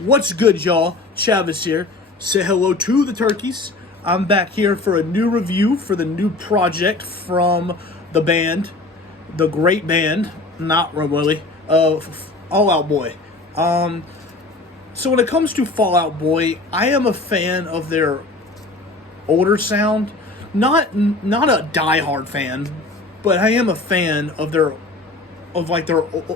What's good, y'all? Chavis here. Say hello to the turkeys. I'm back here for a new review for the new project from the band, the great band, not really, Fall Out Boy. So when it comes to Fall Out Boy, I am a fan of their older sound. Not a diehard fan, but I am a fan of their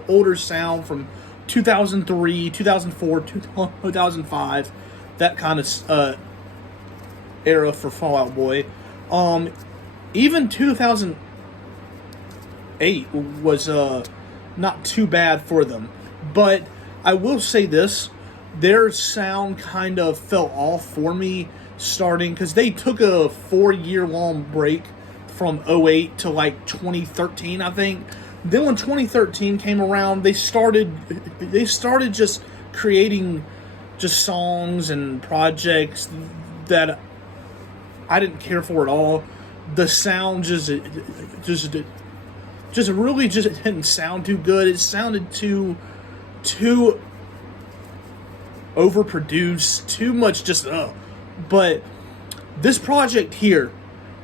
older sound from 2003, 2004, 2005, that kind of era for Fall Out Boy. Even 2008 was not too bad for them. But I will say this, their sound kind of fell off for me starting, because they took a 4-year-long break from '08 to like 2013, I think. Then when 2013 came around, they started just creating just songs and projects that I didn't care for at all. The sound just really didn't sound too good. It sounded too overproduced, too much just But this project here,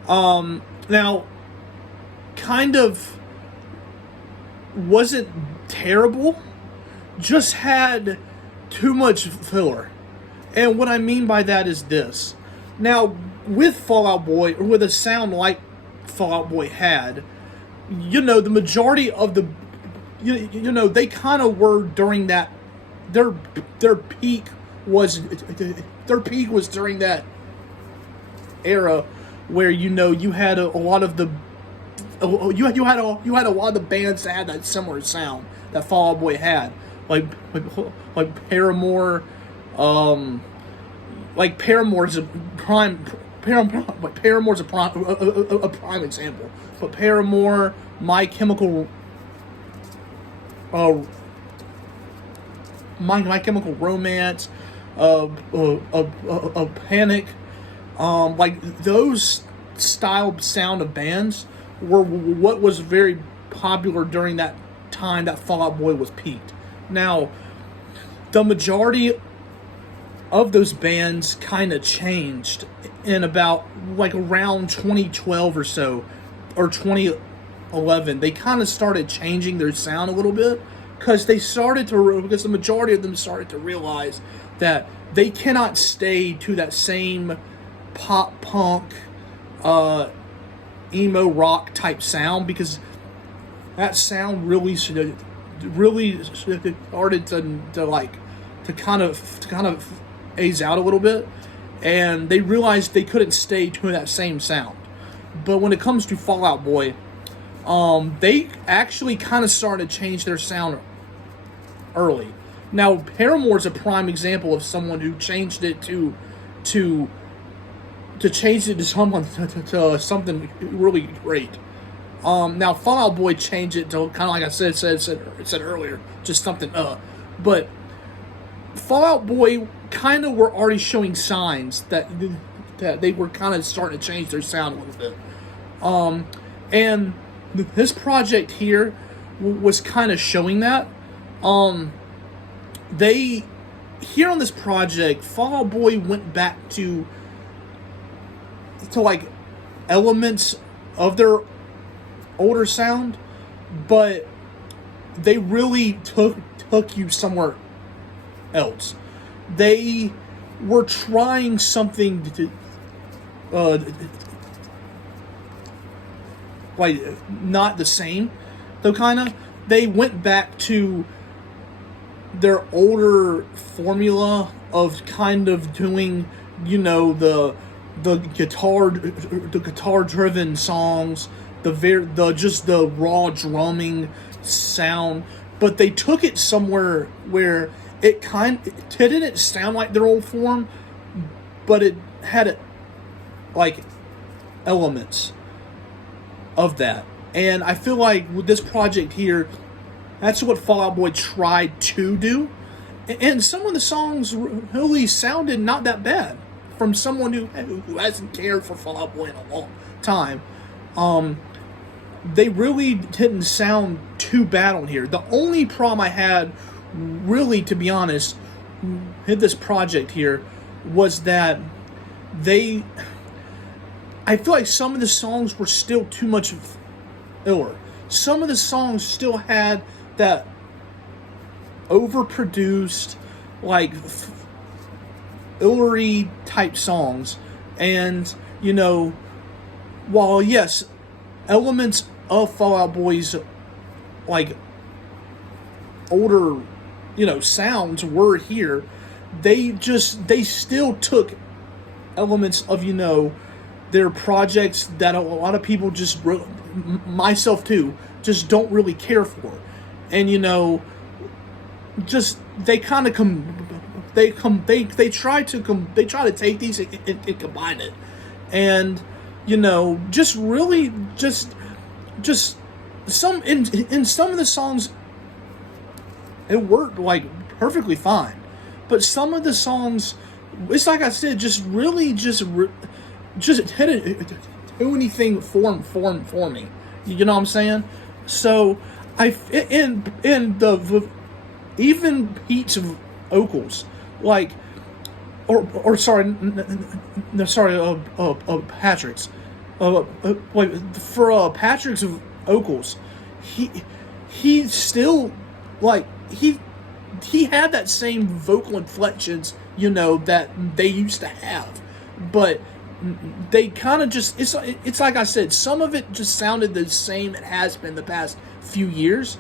now kind of wasn't terrible, just had too much filler. And what I mean by that is this. Now, with Fall Out Boy, or with a sound like Fall Out Boy had, the majority of the, they kind of were during that, their peak was during that era where, you had a lot of the, you had a lot of the bands that had that similar sound that Fall Out Boy had, like Paramore. Like Paramore's a prime example. But Paramore, My Chemical Romance, Panic, like those sound of bands were what was very popular during that time that Fall Out Boy was peaked. Now, the majority of those bands kind of changed in about like around 2012 or so, or 2011. They kind of started changing their sound a little bit because the majority of them started to realize that they cannot stay to that same pop punk, emo rock type sound, because that sound really started to kind of phase out a little bit, and they realized they couldn't stay to that same sound. But when it comes to Fall Out Boy, they actually kind of started to change their sound early. Now, Paramore's a prime example of someone who changed it to something really great. Now, Fall Out Boy changed it to kind of like I said earlier, just something But Fall Out Boy kind of were already showing signs that they were kind of starting to change their sound a little bit. And this project here was kind of showing that. Here on this project, Fall Out Boy went back to like elements of their older sound, but they really took you somewhere else. They were trying something like not the same, though kind of. They went back to their older formula of kind of doing, the guitar driven songs, the raw drumming sound, but they took it somewhere where it didn't sound like their old form, but it had like elements of that. And I feel like with this project here, that's what Fall Out Boy tried to do. And some of the songs really sounded not that bad from someone who hasn't cared for Fall Out Boy in a long time. They really didn't sound too bad on here. The only problem I had, really, to be honest, hit this project here was that they, I feel like some of the songs were still too much iller. Some of the songs still had that overproduced, like, illery type songs. And, you know, while, yes, elements of Fall Out Boy's, like, older, you know, sounds were here, they still took elements of, you know, their projects that a lot of people just, myself too, just don't really care for. And, you know, just, they kind of they try to take these and combine it. And, you know, just really, just some, in some of the songs, it worked, like, perfectly fine. But some of the songs, it's like I said, just really just didn't do anything for me. You know what I'm saying? So in the even Pete's vocals, like, or sorry, no, sorry, Patrick's, like, for Patrick's vocals, he still, like, he had that same vocal inflections, you know, that they used to have, but they kind of just, it's like I said, some of it just sounded the same it has been the past few years,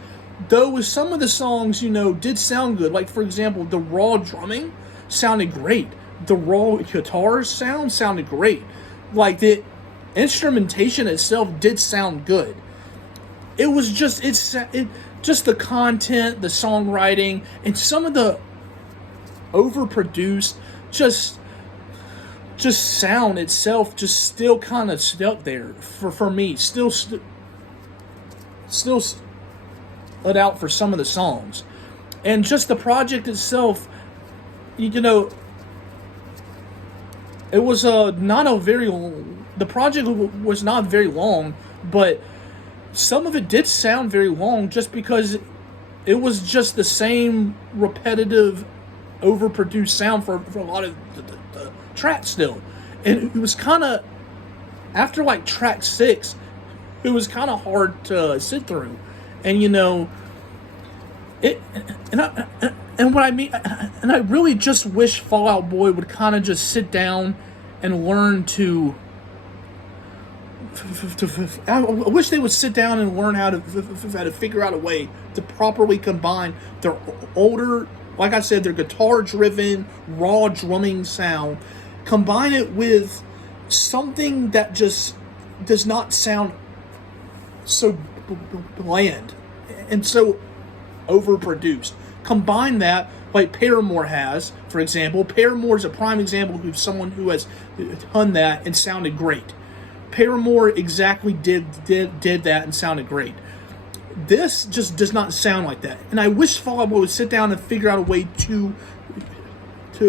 though with some of the songs, you know, did sound good. Like, for example, the raw drumming sounded great. The raw guitar sounded great. Like, the instrumentation itself did sound good. It was just, just the content, the songwriting, and some of the overproduced, just sound itself just still kind of stuck there for me. Still stood out for some of the songs. And just the project itself, you know, it was the project was not very long, but some of it did sound very long just because it was just the same repetitive, overproduced sound for a lot of the tracks still. And it was kind of, after like track 6, it was kind of hard to sit through. And, you know, and what I mean, and I really just wish Fall Out Boy would kind of just sit down and learn to I wish they would sit down and learn how to figure out a way to properly combine their older, like I said, their guitar-driven, raw drumming sound, combine it with something that just does not sound so bland and so overproduced. Combine that, like Paramore has, for example. Paramore is a prime example of someone who has done that and sounded great. Paramore exactly did that and sounded great. This just does not sound like that. And I wish Fall Out Boy would sit down and figure out a way to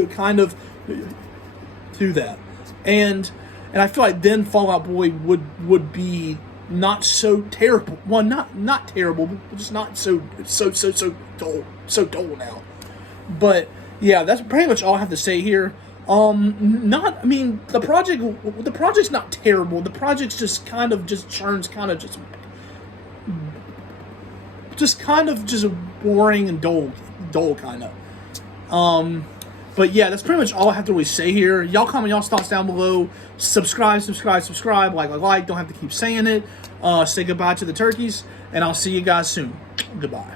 kind of do that. And I feel like then Fall Out Boy would be not so terrible. Well, not terrible, but just not so dull now. But yeah, that's pretty much all I have to say here. The project's not terrible. The project's just kind of just churns, kind of just boring and dull kind of. But yeah, that's pretty much all I have to really say here. Y'all comment y'all's thoughts down below. Subscribe, like. Don't have to keep saying it. Say goodbye to the turkeys, and I'll see you guys soon. Goodbye.